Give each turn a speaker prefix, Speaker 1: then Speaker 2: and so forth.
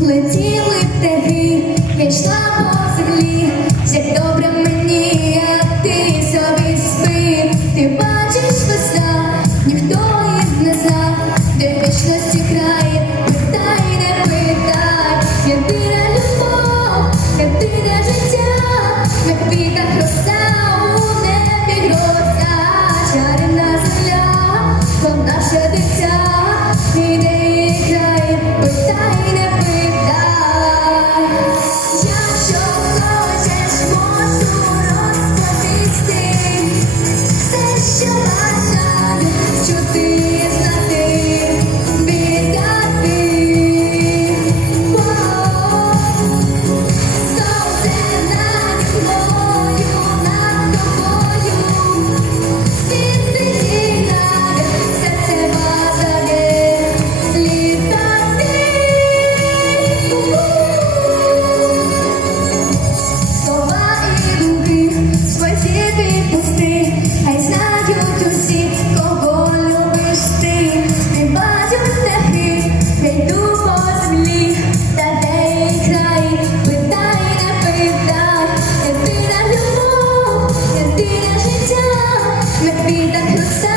Speaker 1: летіли в тебе, я йшла по Let me that the say